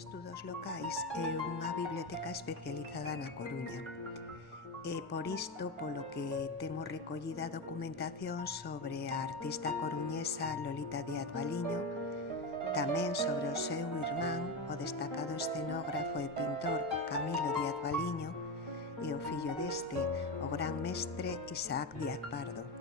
Estudos Locais é unha biblioteca especializada na Coruña e por isto polo que temos recollida documentación sobre a artista coruñesa Lolita Díaz Baliño, tamén sobre o seu irmán, o destacado escenógrafo e pintor Camilo Díaz Baliño, e o fillo deste, o gran mestre Isaac Díaz Pardo.